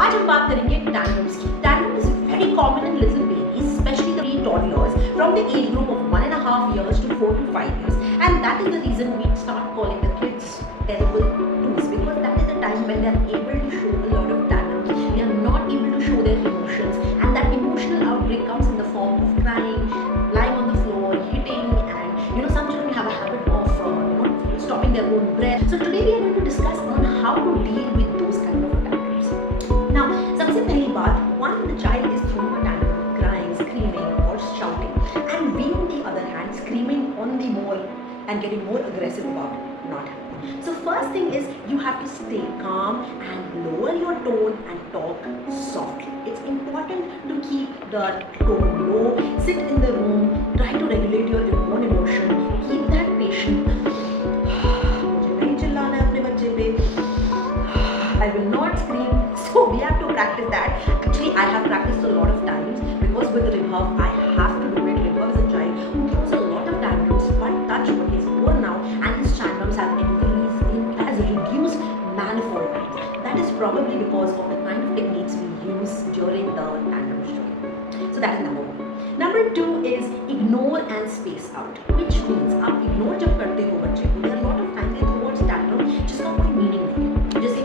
आज हम बात करेंगे tantrums की. Tantrum is very common in little babies, especially the toddlers from the age group of 1.5 years to 4 to 5 years, and that is the reason we start calling the kids terrible twos, because that is the time when they are able to show a lot of tantrums. They are not able to show their emotions, and that emotional outbreak comes in the form of crying, lying on the floor, hitting, and some children have a habit of stopping their own breath. So today we are going to discuss on how to deal with those kind of tantrums. Now, सबसे पहली बात, one, the child is throwing a tantrum, crying, screaming or shouting, and we on the other hand screaming on the more and getting more aggressive about it, not happening. So first thing is you have to stay calm and lower your tone and talk softly. It's important to keep the tone low, sit in the room, try to regulate your own emotion, keep that patient. मुझे नहीं चिल्लाना है अपने बच्चे पे. I will not scream. So we have to practice that. Actually, I have practiced a lot of times because with Ribhav, I have to do it. Ribhav is a child who throws a lot of tantrums, but touch wood, he's 4 now, and his tantrums have increased, has reduced manifold times. That is probably because of the kind of techniques we use during the tantrum story. So that is number 1. Number 2 is ignore and space out, which means आप ignore जब करते हो बच्चे को, there are a lot of times they towards tantrum जिसका कोई meaning नहीं है. जैसे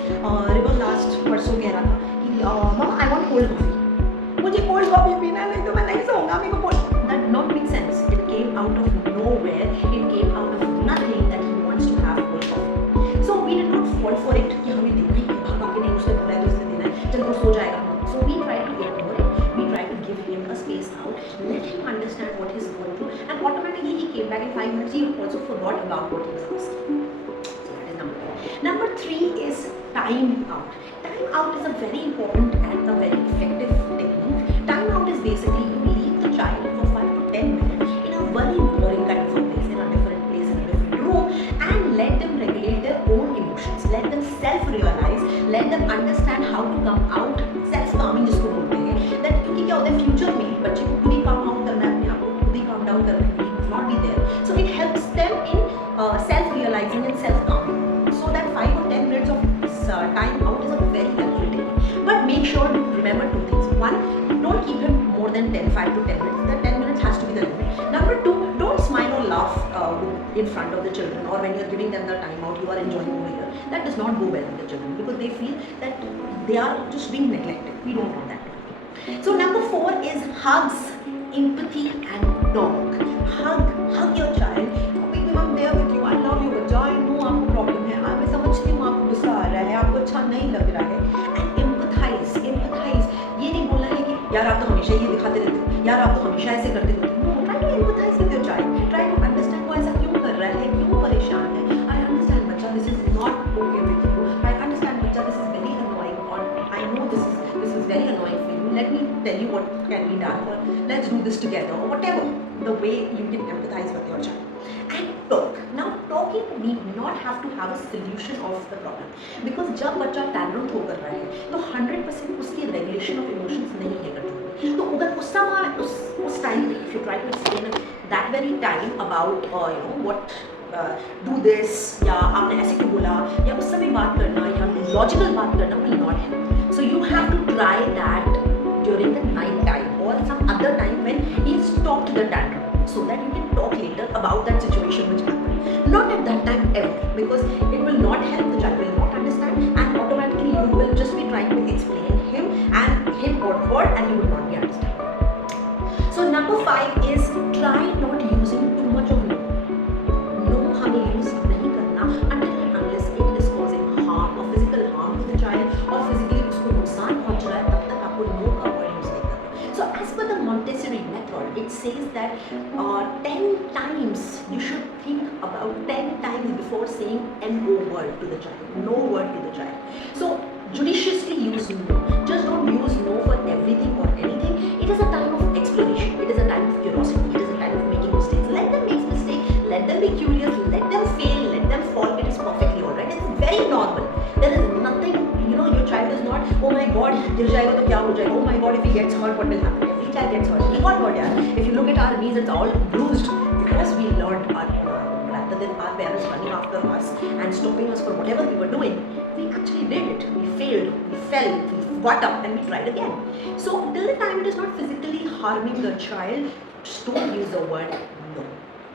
रिबन लास्ट परसों कह रहा था कि mama I want cold coffee, मुझे कोल्ड कॉफी पीना है, नहीं तो मैं नहीं सोऊंगा, मेरे को cold. That not make sense. It came out of nowhere, it came out of nothing that he wants to have cold coffee. So we did not fall for it कि हमें देना ही है, भागा के नहीं, उसने बोला है तो उसने देना है, चल वो सो जाएगा. So we try to ignore it, we try to give him a space out, let him understand what he is going through, and automatically he came back in 5 minutes. He also forgot about what he was asking. Number 3 is time out. Time out is a very important and a very effective technique. Time out is basically you leave the child for 5 to 10 minutes in a very boring kind of a place, in a different place, in a different room, and let them regulate their own emotions. Let them self-realize, let them understand how to come out. Self-calming जिसको बोलते हैं. That क्योंकि क्या होता है future में बच्चे को खुद ही काम आउट करना है, अपने आप को खुद ही काम डाउन करना है, not be there. So it helps them in self-realizing and self-calming. So that 5 or 10 minutes of time out is a very helpful technique. But make sure to remember 2 things. 1, don't keep him more than 5 to 10 minutes. The 10 minutes has to be the limit. Number 2, don't smile or laugh in front of the children, or when you're giving them the time out, you are enjoying over here. That does not go well with the children because they feel that they are just being neglected. We don't want that. So number 4 is hugs, empathy and talk. Hug your child. I'm there with you. I love you, बच्चा. I know आपको problem है. मैं समझती हूँ आपको गुस्सा आ रहा है, आपको अच्छा नहीं लग रहा है. And empathize. ये नहीं बोलना है कि यार आप तो हमेशा ये दिखाते रहते हो, यार आप तो हमेशा ऐसे करते रहते हो. No, try to empathize with your child. Try to understand वो ऐसा क्यों कर रहा है, क्यों परेशान है. I understand बच्चा, this is not okay with you. I understand बच्चा, this is very annoying, or I know this is very annoying for you. Let me tell you what can be done, or let's do this together, or whatever the way you can empathize with your child. And talk. Now talking need not have to have a solution of the problem, because जब बच्चा tantrum throw कर रहा है तो 100% उसकी regulation of emotions नहीं है control में. तो अगर उस समय उस टाइम में if you try to explain that very time about what do this, या आपने ऐसे क्यों बोला, या उस समय बात करना या लॉजिकल बात करना will not help. So you have to try that during the night time or some other time when he stopped the tantrum, so that you can talk later about that situation which happened. Not at that time ever, because it will not help, the child will not understand, and automatically you will just be trying to explain him or her, and you will not be understanding. So number 5 is try not using too much of no. No हमें use नहीं करना until and unless it is causing harm or physical harm to the child, or physically उसको नुकसान पहुंच रहा है, तब तक आपको no का word use नहीं करना. So as per the Montessori method, it says that 10 times you should think about 10 times before saying no word to the child. No word to the child. So judiciously use no. Just don't use no for everything or anything. It is a time of exploration. It is a time of curiosity. It is a time of making mistakes. Let them make mistakes. Let them be curious. Let them fail. Let them fall. It is perfectly alright. It's very normal. There is nothing. Your child is not, oh my God, गिर जाएगा तो क्या हो जाएगा. Oh my God, if he gets hurt, what will happen? Every child gets hurt. We got hurt, yaar. If you look at our knees, it's all bruised because we learned rather than our parents running after us and stopping us for whatever we were doing. We actually did it. We failed. We fell. We got up and we tried again. So till the time it is not physically harming the child, just don't use the word no.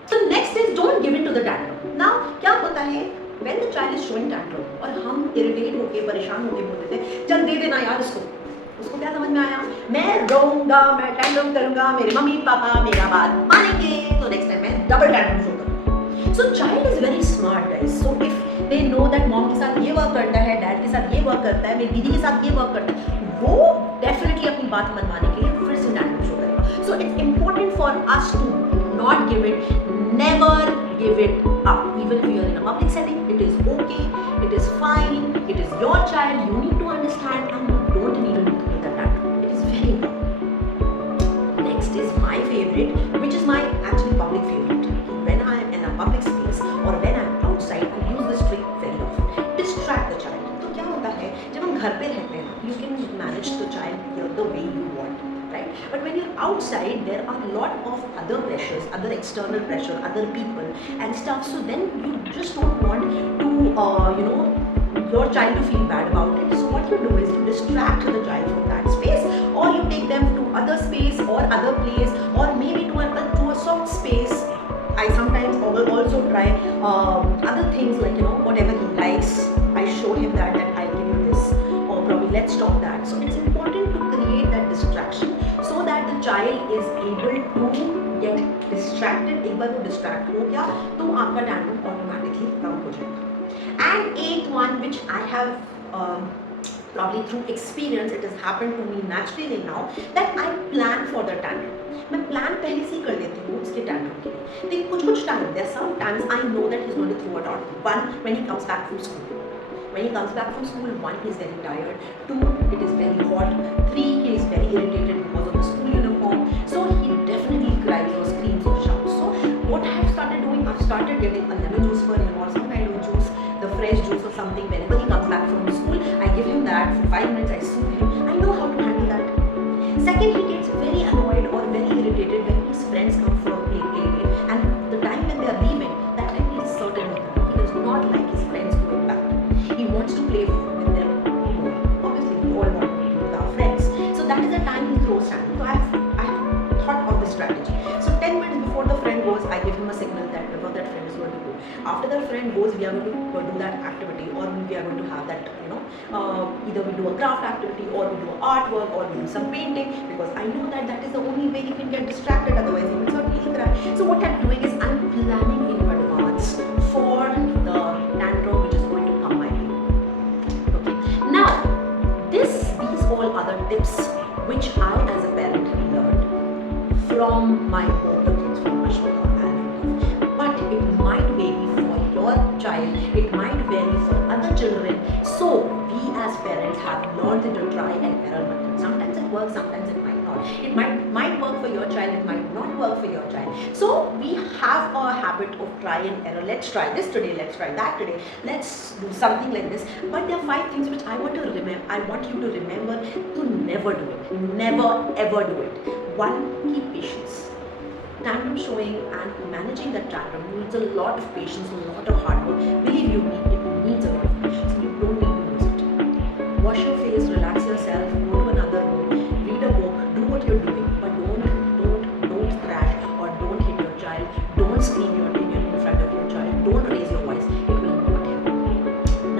So next is don't give in to the tantrum. Now क्या होता है when the child is showing tantrum और हम irritate होके परेशान होके बोलते थे चल दे देना यार उसको क्या समझ में आया, मैं रोऊंगा, मैं टैंट्रम करूंगा, मेरे मम्मी पापा मेरा बात मानेंगे, तो नेक्स्ट टाइम मैं डबल टैंट्रम शो करूंगा. So child is very smart guys. So if they know that mom के साथ ये वर्क करता है, डैड के साथ ये वर्क करता है, मेरी दीदी के साथ ये वर्क करता है, वो डेफिनेटली अपनी बात मनवाने के लिए फिर से टैंट्रम शो करेगा. So it's important for us to not give it, never give it up. Even if you are in a public setting, it is okay, it is fine, it is your child, you need to understand and you don't need to do the tantrum. It is very important. Next is my favorite, which is my actually public favorite. When I am in a public space or when I am outside, I use this trick very often. Distract the child. तो क्या होता है जब हम घर पे रहते हैं, you can manage the child the way you want. Right? But when you're outside, there are a lot of other pressures, other external pressure, other people and stuff. So then you just don't want to, your child to feel bad about it. So what you do is you distract the child from that space, or you take them to other space or other place, or maybe to a soft space. I sometimes will also try other things like whatever he likes. I show him that I'll give you this, or probably let's stop that. So it's important to create that distraction so that the child is able to get distracted. एक बार वो distract हो गया तो आपका tantrum automatically कम हो जाएगा. And eighth one, which I have probably through experience, it has happened to me naturally now, that I plan for the tantrum. मैं plan पहले से ही कर लेती हूँ उसके tantrum के लिए. देखिए कुछ time, there are some times I know that he's going to throw it out. One, when he comes back from school. When he comes back from school, one, he is very tired. Two, it is very hot. Three, he is very irritated because of the school uniform. So he definitely cries or screams or shouts. So what I have started doing, I've started getting a lemon juice for him or some kind of juice, the fresh juice or something. Whenever he comes back from school, I give him that for 5 minutes. I soothe him. I know how to handle that. Second, he gets very annoyed or very irritated when his friends come for a play date, and the time when they are leaving, that time he is certain of them. He does not like his friends going back. He wants to play with them more. Obviously, we all want to play with our friends. So that is the time he throws tantrum. So I have thought of this strategy. So 10 minutes before the friend goes, I give him a signal that that friend is going to go. After that friend goes, we are going to do that activity, or we are going to have that, either we do a craft activity, or we do artwork, or we do some painting, because I know that that is the only way he can get distracted, otherwise he will certainly cry. So what I'm doing is I'm planning in advance for the tantrum which is going to come my way. Okay. Now, these all other tips which I as a parent have learned from my own kids, from my shoulder. But it might vary for your child, it might vary for other children. So we as parents have learned to try and error method. Sometimes it works, sometimes it might not. It might work for your child, it might not work for your child. So we have a habit of try and error. Let's try this today, let's try that today, let's do something like this. But there are 5 things which I want you to remember to never do it. Never ever do it. 1, keep patience. Tantrum showing and managing the tantrum needs a lot of patience, a lot of hard work. Believe you me, it needs a lot of patience. You don't need to lose it. Wash your face, relax yourself, go to another room, read a book, do what you're doing, but don't crash or don't hit your child. Don't scream your opinion in front of your child. Don't raise your voice. It will not help.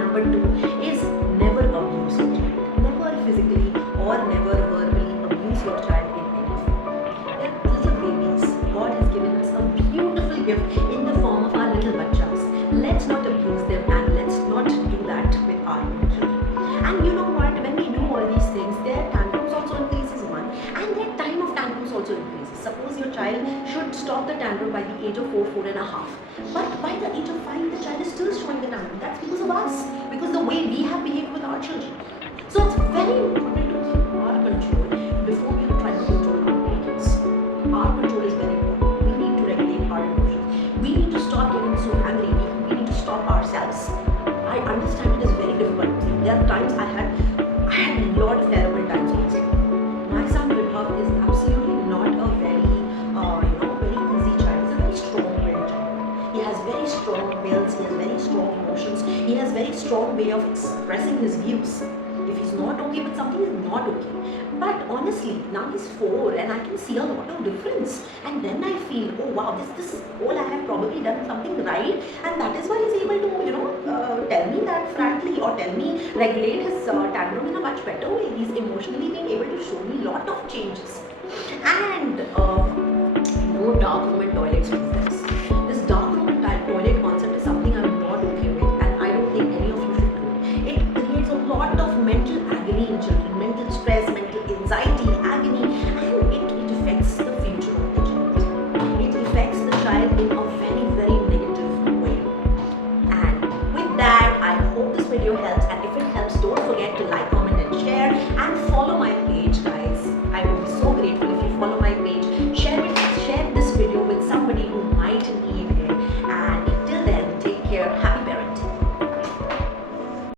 Number 2 is never abuse your child. Never physically or never verbally abuse your child. God has given us a beautiful gift in the form of our little bachas. Let's not abuse them, and let's not do that with our children. And you know what? When we do all these things, their tantrums also increases 1, and their time of tantrums also increases. Suppose your child should stop the tantrum by the age of 4 and a half, but by the age of 5, the child is still showing the tantrum. That's because of us, because the way we have behaved with our children. So it's very important to keep our control before we try to control our kids. Our control is very important. We need to stop getting so angry. We need to stop ourselves. I understand it is very difficult. There are times I had a lot of terrible times also. My son Vibhav is absolutely not a very very easy child. He's a very strong-willed child. He has very strong wills. He has very strong emotions. He has very strong way of expressing his views. If he's not not okay, but something is not okay. But honestly, now he's 4 and I can see a lot of difference. And then I feel, oh wow, this whole I have probably done something right, and that is why he's able to, tell me that frankly, or tell me regulate his tantrum in a much better way. He's emotionally being able to show me lot of changes. And no dark room and toilets with this. This dark room and toilet concept is something I'm not okay with, and I don't think any of you should do it. It creates a lot of mental agony in children, mental stress, mental anxiety, agony, and it affects the future of the child. It affects the child in a very, very negative way. And with that, I hope this video helps, and if it helps, don't forget to like,